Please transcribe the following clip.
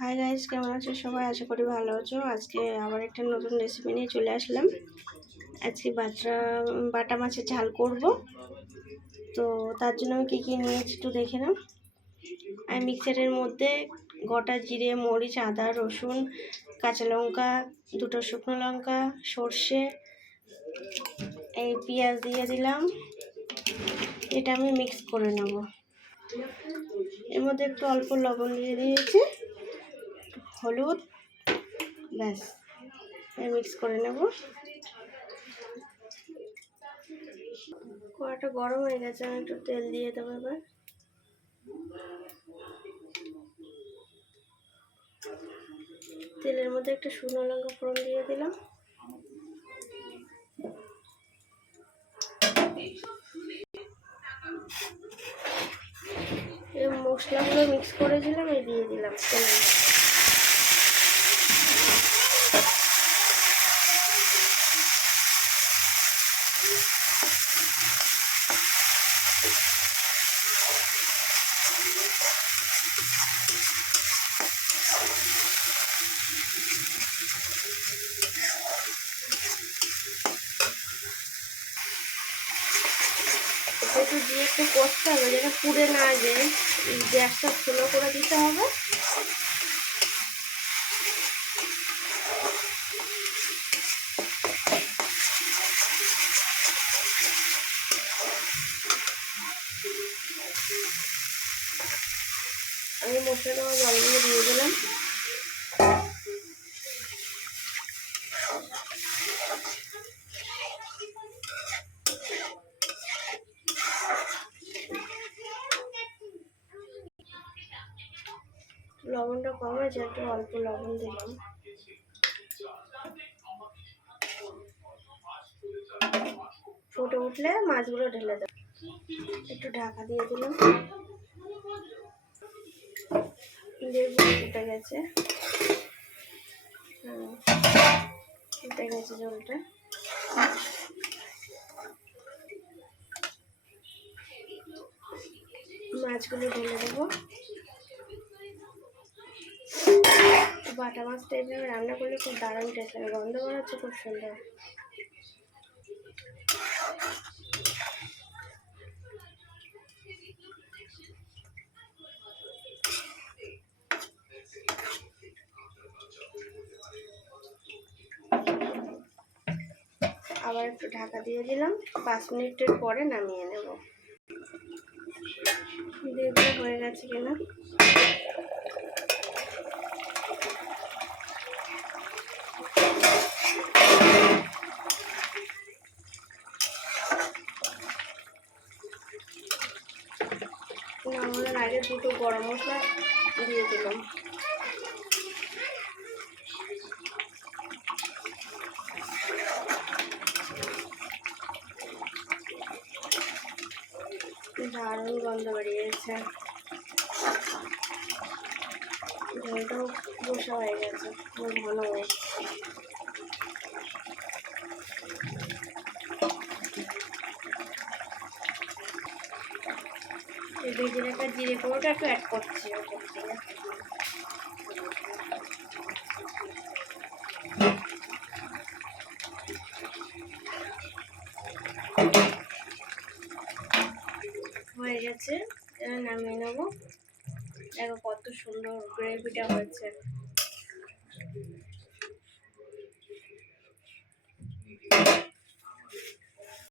Hi guys কেমন আছো সবাই? আশা করি ভালো আছো। আজকে আবার একটা নতুন রেসিপি নিয়ে চলে আসলাম। আজকে বাটা বাটা মাছের ঝাল করব। তো তার জন্য আমি কী কী নিয়েছি একটু দেখে নাও। আমি মিক্সারের মধ্যে গোটা জিরে, মরিচ, আদা, রসুন, কাঁচা লঙ্কা, দুটো শুকনো লঙ্কা, সর্ষে, এই পেঁয়াজ দিয়ে দিলাম। এটা আমি মিক্স করে নেব। এর মধ্যে একটু অল্প লবণ দিয়ে দিয়েছি। হলুদ। ব্যাস মিক্স করে নেব। কড়াটা গরম হয়ে গেছে, আমি একটু তেল দিয়ে দেবো এবার। তেলের মধ্যে একটা শুকনো লঙ্কা ফোড়ন দিয়ে দিলাম। মশলাগুলো মিক্স করে দিলাম এই দিয়ে দিলাম তেলের একটু দিয়ে একটু কষতে হবে যেটা পুড়ে না যায়। গ্যাসটা স্লো করে দিতে হবে। আমি মশলাটা জলগুলো দিয়ে দিলাম। লবণটা কম হয়েছে, একটু অল্প লবণ দিলাম। ফুটে উঠলে মাছগুলো ঢেলে দেব। একটু ঢাকা দিয়ে দিলাম। ফুটে গেছে। ফুটে গেছে জলটা মাছগুলো ঢেলে দেবো। বাটা মাছ টাইপের রান্না করলে খুব দারুণ টেস্ট লাগে। গন্ধ বেরোচ্ছে খুব সুন্দর। আবার একটু ঢাকা দিয়ে দিলাম। পাঁচ মিনিটের পরে নামিয়ে নেব। দেখব হয়ে গেছে কিনা? আগে দুটো গরম মশলা দিয়ে দিলাম। দারুণ গন্ধ বেরিয়েছে। ঝোলটাও বসা হয়ে গেছে, খুব ভালো এই ভেজে রাখা জিরে গুঁড়োটা একটু অ্যাড করছি ওপর থেকে হয়ে গেছে, এবার নামিয়ে নেব। দেখো কত সুন্দর গ্রেভিটা হয়েছে।